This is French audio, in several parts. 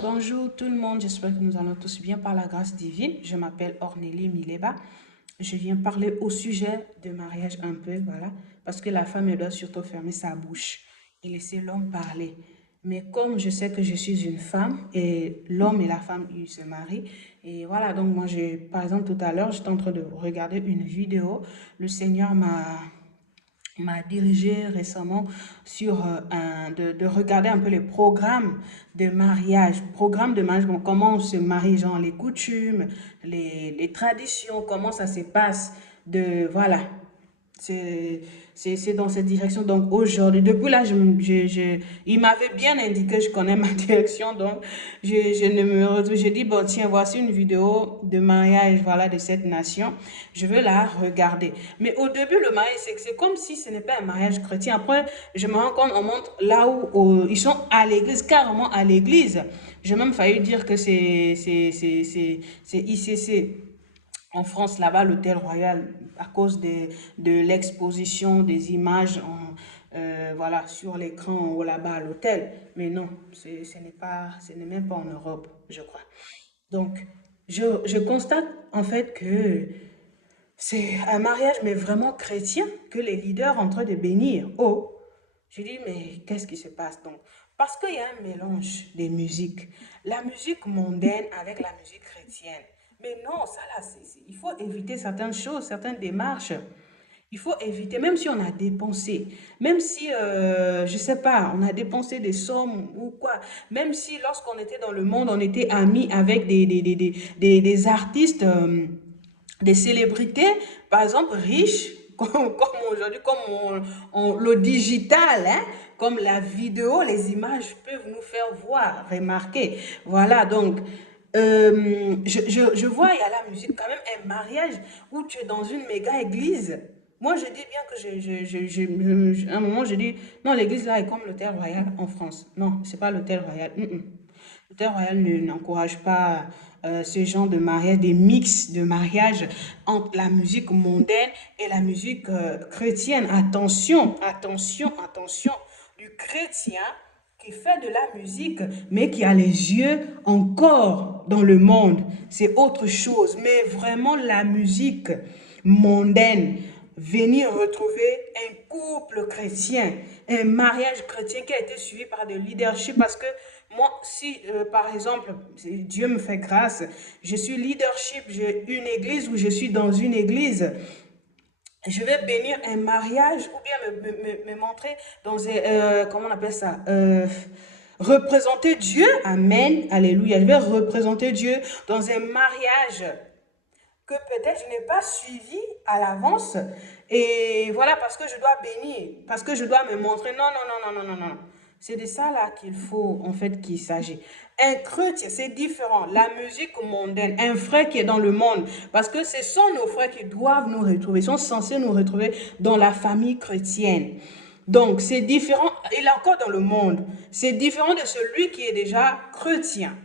Bonjour tout le monde, j'espère que nous allons tous bien par la grâce divine. Je m'appelle Ornélie Mileba. Je viens parler au sujet de mariage un peu, voilà, parce que la femme, elle doit surtout fermer sa bouche et laisser l'homme parler. Mais comme je sais que je suis une femme et l'homme et la femme, ils se marient, et voilà, donc moi, par exemple, tout à l'heure, j'étais en train de regarder une vidéo. Le Seigneur m'a dirigé récemment sur de regarder un peu les programmes de mariage, comment on se marie, genre les coutumes, les traditions, comment ça se passe, voilà, c'est, c'est dans cette direction. Donc aujourd'hui, depuis là, il m'avait bien indiqué, je connais ma direction. Donc je ne me retrouve, je dis, bon, tiens, voici une vidéo de mariage, voilà, de cette nation. Je veux la regarder. Mais au début, le mariage, c'est comme si ce n'est pas un mariage chrétien. Après, je me rends compte, on montre là où ils sont à l'église, carrément à l'église. J'ai même failli dire que c'est ICC en France, là-bas, l'hôtel Royal, à cause de l'exposition des images voilà, sur l'écran ou là-bas à l'hôtel. Mais non, ce n'est même pas en Europe, je crois. Donc, je constate en fait que c'est un mariage, mais vraiment chrétien, que les leaders sont en train de bénir. Oh, je dis, mais qu'est-ce qui se passe donc? Parce qu'il y a un mélange des musiques. La musique mondaine avec la musique chrétienne. Mais non, ça là, il faut éviter certaines choses, certaines démarches. Il faut éviter, même si on a dépensé, même si, je sais pas, on a dépensé des sommes ou quoi, même si lorsqu'on était dans le monde, on était amis avec des artistes, des célébrités, par exemple, riches, comme aujourd'hui, comme le digital, hein, comme la vidéo, les images peuvent nous faire voir, remarquer. Voilà, donc, je vois, il y a la musique, quand même, un mariage où tu es dans une méga église. Moi, je dis bien que à un moment, je dis, non, l'église là est comme l'hôtel royal en France. Non, c'est pas l'hôtel royal. L'hôtel royal n'encourage pas ce genre de mariage, des mix de mariage entre la musique mondaine et la musique chrétienne. Attention, attention, attention. Du chrétien qui fait de la musique, mais qui a les yeux encore dans le monde. C'est autre chose. Mais vraiment, la musique mondaine, venir retrouver un couple chrétien, un mariage chrétien qui a été suivi par des leaderships. Parce que moi, si par exemple, Dieu me fait grâce, je suis leadership, j'ai une église ou je suis dans une église, je vais bénir un mariage ou bien me montrer dans un, comment on appelle ça, représenter Dieu, amen, alléluia, je vais représenter Dieu dans un mariage que peut-être je n'ai pas suivi à l'avance. Et voilà, parce que je dois bénir, parce que je dois me montrer. Non, non, non, non, non, non, non. C'est de ça là qu'il faut, en fait, qu'il s'agit. Un chrétien, c'est différent. La musique mondaine, un frère qui est dans le monde, parce que ce sont nos frères qui doivent nous retrouver, sont censés nous retrouver dans la famille chrétienne. Donc, c'est différent, il est encore dans le monde. C'est différent de celui qui est déjà chrétien,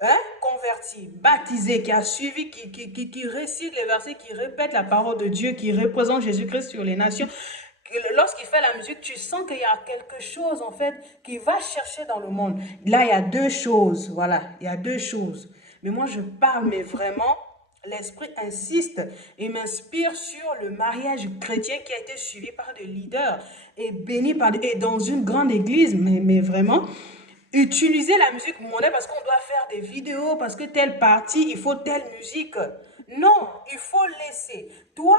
hein, converti, baptisé, qui a suivi, qui récite les versets, qui répète la parole de Dieu, qui représente Jésus-Christ sur les nations. Lorsqu'il fait la musique, tu sens qu'il y a quelque chose, en fait, qui va chercher dans le monde. Là, il y a deux choses, voilà, il y a deux choses. Mais moi, je parle, mais vraiment, l'Esprit insiste et m'inspire sur le mariage chrétien qui a été suivi par des leaders et béni par et dans une grande église, mais vraiment, utiliser la musique mondaine parce qu'on doit faire des vidéos, parce que telle partie, il faut telle musique. Non, il faut laisser. Toi,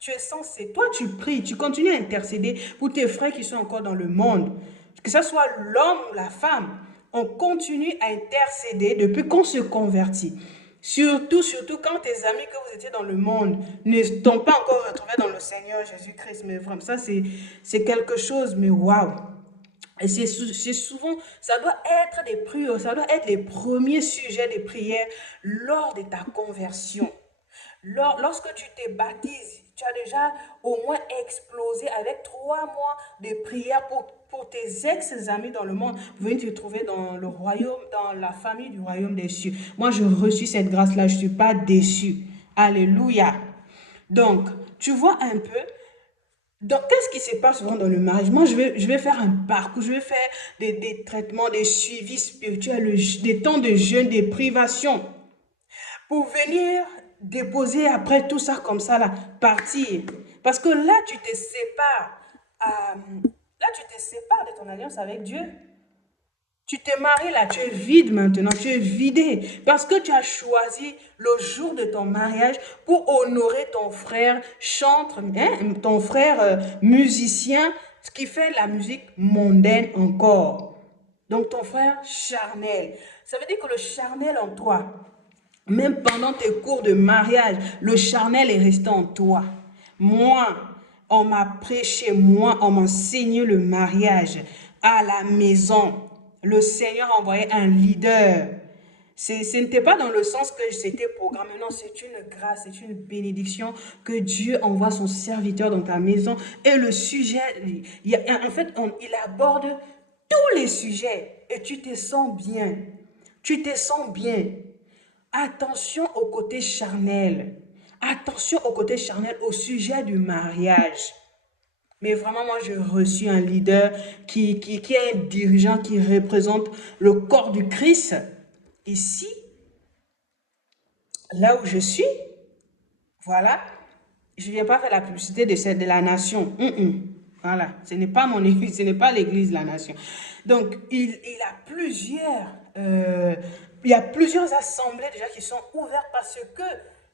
tu es censé, toi tu pries, tu continues à intercéder pour tes frères qui sont encore dans le monde. Que ce soit l'homme ou la femme, on continue à intercéder depuis qu'on se convertit. Surtout, surtout quand tes amis que vous étiez dans le monde ne t'ont pas encore retrouvé dans le Seigneur Jésus-Christ. Mais vraiment, ça c'est quelque chose, mais waouh! Et c'est souvent, ça doit être des prières, ça doit être les premiers sujets de prière lors de ta conversion. Lorsque tu te baptises, tu as déjà au moins explosé avec 3 mois de prière pour tes ex-amis dans le monde, pour venir te trouver dans le royaume, dans la famille du royaume des cieux. Moi, je reçus cette grâce-là, je ne suis pas déçue. Alléluia. Donc, tu vois un peu, Donc, qu'est-ce qui se passe souvent dans le mariage? Moi, je vais faire un parcours, je vais faire des traitements, des suivis spirituels, des temps de jeûne, des privations, pour venir déposer après tout ça comme ça, là, partir. Parce que là, là, tu te sépares de ton alliance avec Dieu. Tu t'es marié là, tu es vide maintenant, tu es vidé parce que tu as choisi le jour de ton mariage pour honorer ton frère chantre, hein, ton frère musicien, ce qui fait la musique mondaine encore. Donc ton frère charnel. Ça veut dire que le charnel en toi, même pendant tes cours de mariage, le charnel est resté en toi. Moi, on m'a prêché, moi, on m'a enseigné le mariage à la maison. Le Seigneur a envoyé un leader. Ce n'était pas dans le sens que c'était programmé, non, c'est une grâce, c'est une bénédiction que Dieu envoie son serviteur dans ta maison. Et le sujet, en fait, il aborde tous les sujets et tu te sens bien. Tu te sens bien. Attention au côté charnel. Attention au côté charnel au sujet du mariage. Mais vraiment, moi, j'ai reçu un leader qui est un dirigeant qui représente le corps du Christ. Ici, là où je suis, voilà, je ne viens pas faire la publicité de la nation. Voilà, ce n'est pas mon église, ce n'est pas l'église de la nation. Donc, il y a plusieurs assemblées déjà qui sont ouvertes parce que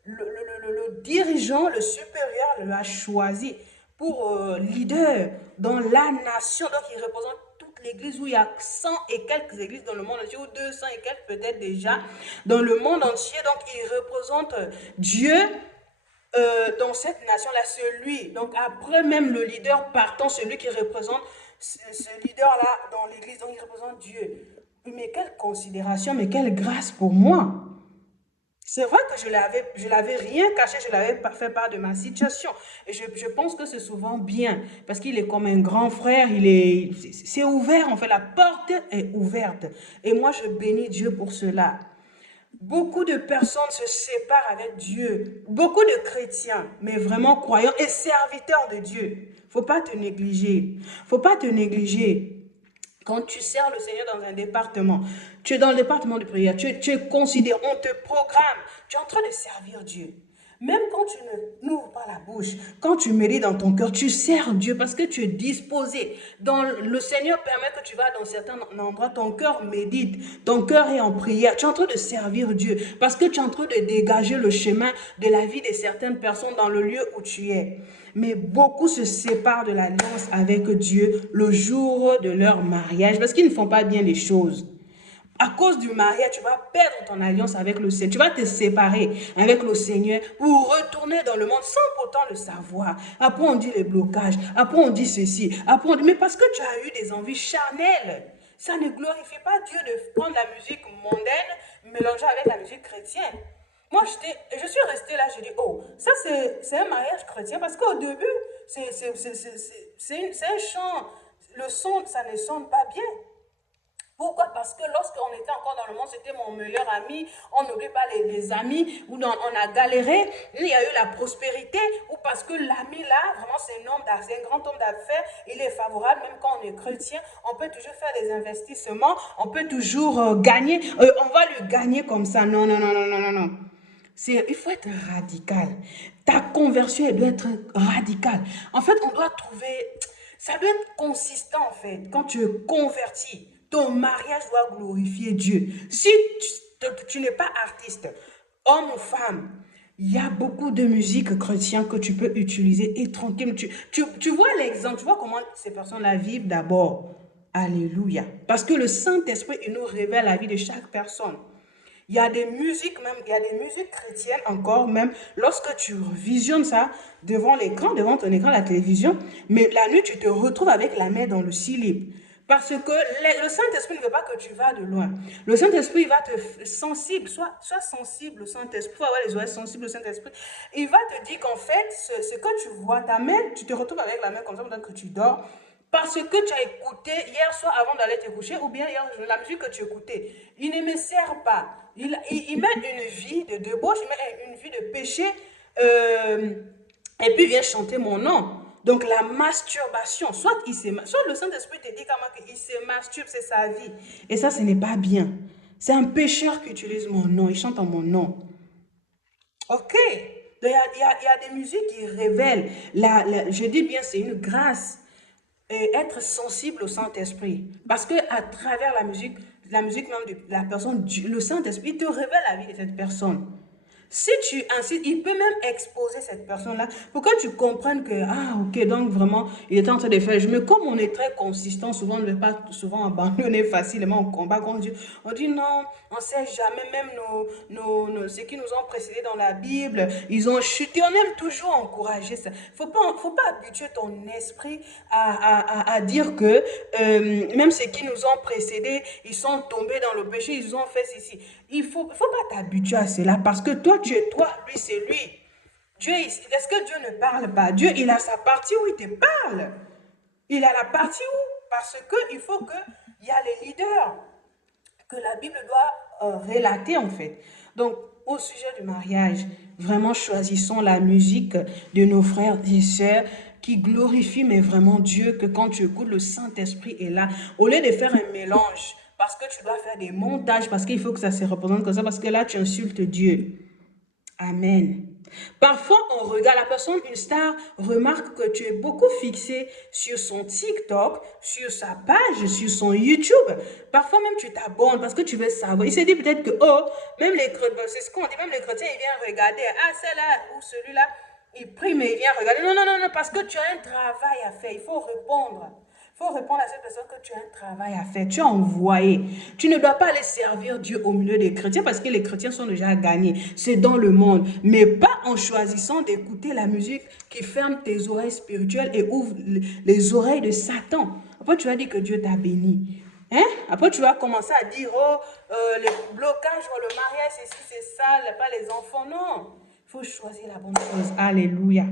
le dirigeant, le supérieur, l'a choisi pour leader dans la nation. Donc, il représente toute l'église où il y a 100 et quelques églises dans le monde entier, ou 200 et quelques peut-être déjà dans le monde entier. Donc, il représente Dieu dans cette nation-là, celui, donc après même le leader partant, celui qui représente ce leader-là dans l'église, donc il représente Dieu. Mais quelle considération, mais quelle grâce pour moi. C'est vrai que je l'avais rien caché, je l'avais pas fait part de ma situation. Et je pense que c'est souvent bien, parce qu'il est comme un grand frère, c'est ouvert, en fait, la porte est ouverte. Et moi, je bénis Dieu pour cela. Beaucoup de personnes se séparent avec Dieu. Beaucoup de chrétiens, mais vraiment croyants et serviteurs de Dieu. Faut pas te négliger. Faut pas te négliger. Quand tu sers le Seigneur dans un département, tu es dans le département de prière, tu es considéré, on te programme, tu es en train de servir Dieu. Même quand tu n'ouvres pas la bouche, quand tu médites dans ton cœur, tu sers Dieu parce que tu es disposé. Le Seigneur permet que tu vas dans certains endroits, ton cœur médite, ton cœur est en prière. Tu es en train de servir Dieu parce que tu es en train de dégager le chemin de la vie de certaines personnes dans le lieu où tu es. Mais beaucoup se séparent de l'alliance avec Dieu le jour de leur mariage parce qu'ils ne font pas bien les choses. À cause du mariage, tu vas perdre ton alliance avec le Seigneur. Tu vas te séparer avec le Seigneur pour retourner dans le monde sans pourtant le savoir. Après, on dit les blocages. Après, on dit ceci. Après, on dit, mais parce que tu as eu des envies charnelles. Ça ne glorifie pas Dieu de prendre la musique mondaine, mélanger avec la musique chrétienne. Moi, je suis restée là, je dis, oh, ça c'est un mariage chrétien parce qu'au début, c'est un chant, le son, ça ne sonne pas bien. Pourquoi? Parce que lorsqu'on était encore dans le monde, c'était mon meilleur ami. On n'oublie pas les amis où on a galéré. Il y a eu la prospérité. Ou parce que l'ami là, vraiment c'est un grand homme d'affaires. Il est favorable, même quand on est chrétien. On peut toujours faire des investissements. On peut toujours gagner. On va le gagner comme ça. Non, non, non, non, non, non, non. Il faut être radical. Ta conversion, elle doit être radicale. En fait, on doit trouver... Ça doit être consistant, en fait. Quand tu es converti, ton mariage doit glorifier Dieu. Si tu n'es pas artiste, homme ou femme, il y a beaucoup de musique chrétienne que tu peux utiliser et tranquille. Tu vois l'exemple, tu vois comment ces personnes-là vivent d'abord. Alléluia. Parce que le Saint-Esprit, il nous révèle la vie de chaque personne. Il y a des musiques même, il y a des musiques chrétiennes encore, même lorsque tu visionnes ça devant l'écran, devant ton écran, la télévision, mais la nuit, tu te retrouves avec la main dans le slip. Parce que le Saint-Esprit ne veut pas que tu vas de loin. Le Saint-Esprit va te sensible, sois sensible au Saint-Esprit, faut avoir les oreilles sensibles au Saint-Esprit. Il va te dire qu'en fait, ce que tu vois, ta main, tu te retrouves avec la main comme ça pendant que tu dors, parce que tu as écouté hier soir avant d'aller te coucher, ou bien hier, la musique que tu écoutais, il ne me sert pas. Il met une vie de débauche, il met une vie de péché, et puis il vient chanter mon nom. Donc la masturbation, soit le Saint-Esprit te dit comment qu'il se masturbe, c'est sa vie. Et ça, ce n'est pas bien. C'est un pécheur qui utilise mon nom, il chante en mon nom. Ok. Il y a des musiques qui révèlent, je dis bien, c'est une grâce, et être sensible au Saint-Esprit. Parce que à travers la musique même de la personne, le Saint-Esprit te révèle la vie de cette personne. Si tu insistes, il peut même exposer cette personne-là pour que tu comprennes que, ah, ok, donc vraiment, il était en train de faire. Mais comme on est très consistant, souvent, on ne veut pas souvent abandonner facilement au combat contre Dieu. On dit non, on ne sait jamais, même ceux qui nous ont précédés dans la Bible, ils ont chuté. On aime toujours encourager ça. Faut pas habituer ton esprit à dire que même ceux qui nous ont précédés, ils sont tombés dans le péché, ils ont fait ceci. Il faut pas t'habituer à cela parce que toi, tu es toi, lui, c'est lui. Dieu, est-ce que Dieu ne parle pas? Dieu, il a sa partie où il te parle. Il a la partie où? Parce qu'il faut qu'il y a les leaders que la Bible doit relater en fait. Donc, au sujet du mariage, vraiment choisissons la musique de nos frères et sœurs qui glorifie mais vraiment Dieu, que quand tu écoutes, le Saint-Esprit est là. Au lieu de faire un mélange, parce que tu dois faire des montages, parce qu'il faut que ça se représente comme ça, parce que là, tu insultes Dieu. Amen. Parfois, on regarde la personne, une star, remarque que tu es beaucoup fixé sur son TikTok, sur sa page, sur son YouTube. Parfois même, tu t'abonnes parce que tu veux savoir. Il se dit peut-être que, oh, même les chrétiens, c'est ce qu'on dit, même les chrétiens, ils viennent regarder. Ah, celle-là ou celui-là, il prie, mais il vient regarder. Non, non, non, non, parce que tu as un travail à faire. Il faut répondre. Il faut répondre à cette personne que tu as un travail à faire. Tu es envoyé. Tu ne dois pas aller servir Dieu au milieu des chrétiens parce que les chrétiens sont déjà gagnés. C'est dans le monde. Mais pas en choisissant d'écouter la musique qui ferme tes oreilles spirituelles et ouvre les oreilles de Satan. Après, tu vas dire que Dieu t'a béni. Hein? Après, tu vas commencer à dire, oh, le blocage, oh, le mariage, c'est ça, pas les enfants. Non. Il faut choisir la bonne chose. Alléluia.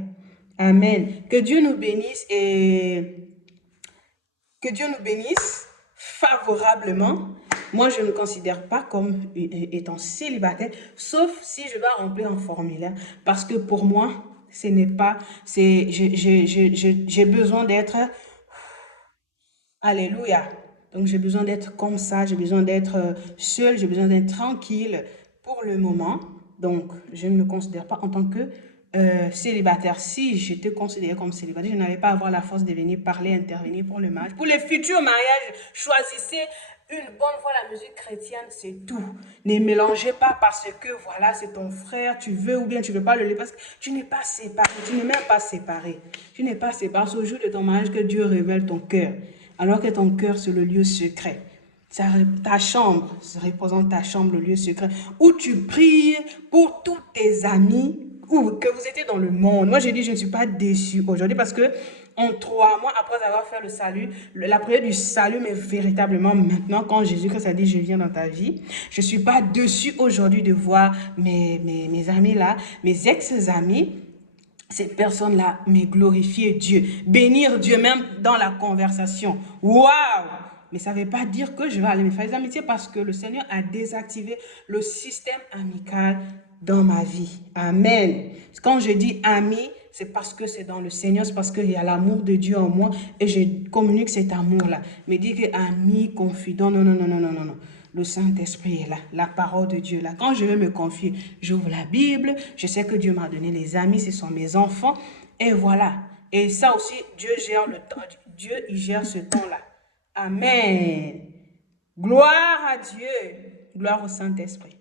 Amen. Que Dieu nous bénisse et que Dieu nous bénisse favorablement. Moi, je ne me considère pas comme étant célibataire, sauf si je dois remplir un formulaire. Parce que pour moi, ce n'est pas... J'ai besoin d'être... Alléluia. Donc, j'ai besoin d'être comme ça. J'ai besoin d'être seul. J'ai besoin d'être tranquille pour le moment. Donc, je ne me considère pas en tant que célibataire. Si j'étais considérée comme célibataire, je n'allais pas avoir la force de venir parler, intervenir pour le mariage. Pour les futurs mariages, choisissez une bonne fois la musique chrétienne, c'est tout. Ne mélangez pas parce que voilà, c'est ton frère, tu veux ou bien tu veux pas le laisser parce que tu n'es pas séparé, tu n'es même pas séparé. Tu n'es pas séparé. C'est au jour de ton mariage que Dieu révèle ton cœur. Alors que ton cœur, c'est le lieu secret. Ta chambre, ça représente ta chambre, le lieu secret, où tu pries pour tous tes amis, ou que vous étiez dans le monde. Moi, je dis, je ne suis pas déçue aujourd'hui parce que en 3 mois après avoir fait le salut, la prière du salut, mais véritablement maintenant, quand Jésus-Christ a dit, je viens dans ta vie, je ne suis pas déçue aujourd'hui de voir mes amis là, mes ex-amis, cette personne-là, mais glorifier Dieu, bénir Dieu même dans la conversation. Waouh! Mais ça ne veut pas dire que je vais aller me faire des amitiés parce que le Seigneur a désactivé le système amical dans ma vie. Amen. Quand je dis ami, c'est parce que c'est dans le Seigneur, c'est parce qu'il y a l'amour de Dieu en moi et je communique cet amour-là. Mais dire que ami, confident, non, non, non, non, non, non, non. Le Saint-Esprit est là, la parole de Dieu est là. Quand je vais me confier, j'ouvre la Bible, je sais que Dieu m'a donné les amis, ce sont mes enfants, et voilà. Et ça aussi, Dieu gère le temps, Dieu, il gère ce temps-là. Amen. Gloire à Dieu, gloire au Saint-Esprit.